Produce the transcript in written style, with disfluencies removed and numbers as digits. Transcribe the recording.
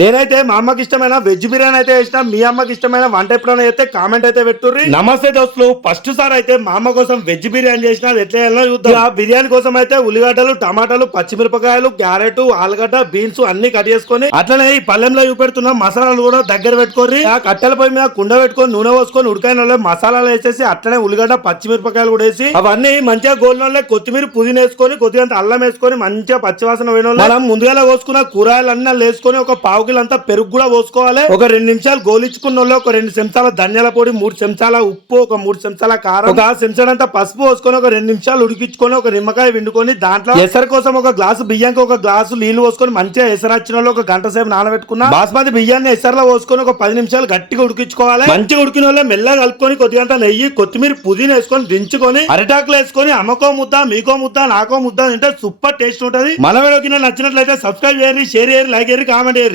నేనైతే మా అమ్మకి ఇష్టమైన వెజ్ బిర్యానీ అయితే చేసిన. మీ అమ్మకి ఇష్టమైన వంట ఎప్పుడైనా అయితే కామెంట్ అయితే పెట్టుర్రి. నమస్తే దోస్తులు, ఫస్ట్ సార్ అయితే మా అమ్మ కోసం వెజ్ బిర్యానీ చేసిన. అది ఎట్లా చేయాలో చూద్దాం. ఆ బిర్యానీ కోసం అయితే ఉల్లిగడ్డలు, టమాటాలు, పచ్చిమిరపకాయలు, క్యారెట్, ఆలుగడ్డ, బీన్స్ అన్ని కట్ చేసుకొని అట్లనే ఈ పల్లెంలో చూపెడుతున్న మసాలాలు కూడా దగ్గర పెట్టుకోర్రి. ఆ కట్టెల పొయ్యి మీద కుండ పెట్టుకొని నూనె పోసుకొని ఉడికాయన మసాలాలు వేసేసి అట్లనే ఉల్లిగడ్డ, పచ్చిమిరపకాయలు కూడా వేసి అవన్నీ మంచిగా గోల్నోళ్ళే కొత్తిమీర, పుదీనా వేసుకొని కొద్దిగా అల్లం వేసుకొని మంచిగా పచ్చివాసన పోయిన మనం ముందుగా కోసుకున్న కూరగాయలన్నీ వేసుకొని ఒక పావు కిలంతా పెరుగు కూడా పోసుకోవాలి. ఒక 2 నిమిషాలు గోలించుకున్న ఒక 2 చెంచాల ధనియాల పొడి, 3 చెంచాల ఉప్పు, ఒక 3 చెంచాల కారం, ఒక చెంచాడంతా పసుపు పోసుకొని ఒక 2 నిమిషాలు ఉడికించుకొని ఒక నిమ్మకాయ విండుకొని దాంట్లో ఎసరు కోసం ఒక గ్లాసు బియ్యానికి ఒక గ్లాసు నీళ్లు పోసుకొని మంచిగా ఎసరు వచ్చిన ఒక గంట సేపు నానబెట్టుకున్న బాస్మతి బియ్యాన్ని ఎసరులో పోసుకొని ఒక 10 నిమిషాలు గట్టిగా ఉడికించుకోవాలి. మంచిగా ఉడికిన వాళ్ళే మెల్లగా కలుపుకొని కొద్దిగంట నెయ్యి, కొత్తిమీర, పుదీనా వేసుకొని దించుకొని అరిటాకులు వేసుకొని అమ్మకో ముద్ద, మీకో ముద్ద, నాకో ముద్ద తింటే సూపర్ టేస్ట్ ఉంటది. మన వీడియోకి నచ్చినట్లయితే సబ్స్క్రైబ్ చేయండి, షేర్ చేయండి, లైక్ చేయండి, కామెంట్ చేయండి.